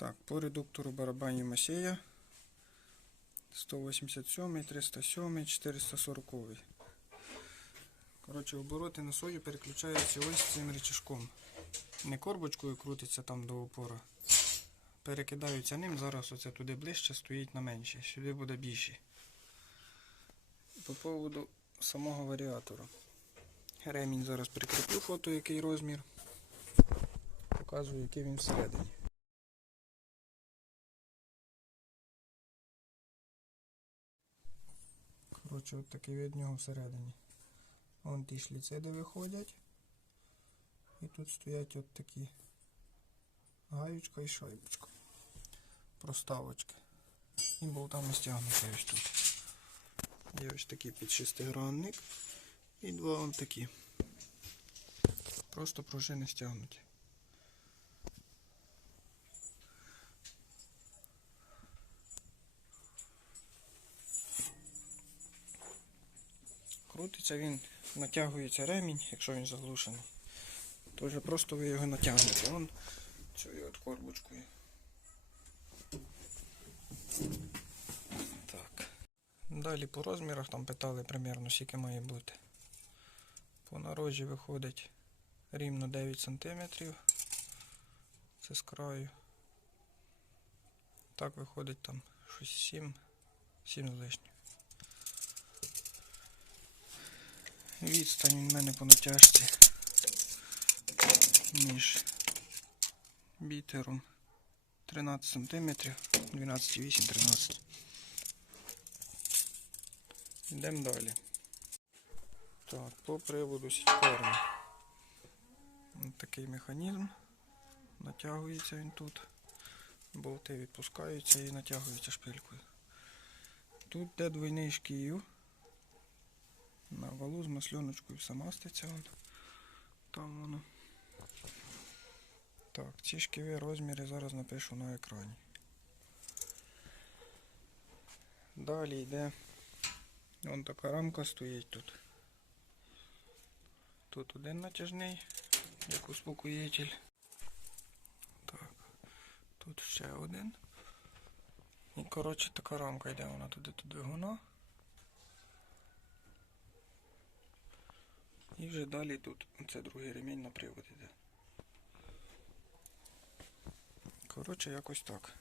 Так, по редуктору барабанів Масея 187, 307, 440. Коротше, обороти на сою переключаються ось цим рычажком. Не корбочкою крутиться там до опора. Перекидаються ним, зараз оце туди ближче стоїть на менше. Сюди буде більше. По поводу самого варіатора. Ремінь зараз прикріплю фото, який розмір. Показую, який він всередині. Коротше, от від нього всередині. Вон ті шліцеди виходять. І тут стоять от такі гаючка і шайбочка. Проставочки. І болтами стягнуті ось тут. Є ось такий під шестигранник. І два вон такі. Просто пружини стягнуті. Крутиться він, натягується ремінь, якщо він заглушений. То вже просто ви його натягнете. Вон цією от корбочкою. Так. Далі по розмірах там питали примерно скільки має бути. По нарожі виходить рівно 9 см. Це з краю. Так виходить там щось 7, 7 з лишнім. Відстань в мене по натяжці між бітером 13 см, 12,8, 13. Йдемо далі. Так, по приводу. Ось такий механізм. Натягується він тут. Болти відпускаються і натягуються шпилькою. Тут де двойний шків. На валу з масльоночкою маститься. Вон. Там воно. Так, ці шківи розміри зараз напишу на екрані. Далі йде. Вон така рамка стоїть тут. Тут один натяжний, як успокоїтель. Так. Тут ще один. І коротше така рамка йде, вона туди до двигуна. Вже далі тут це другий ремінь на привод іде. Коротше, якось так.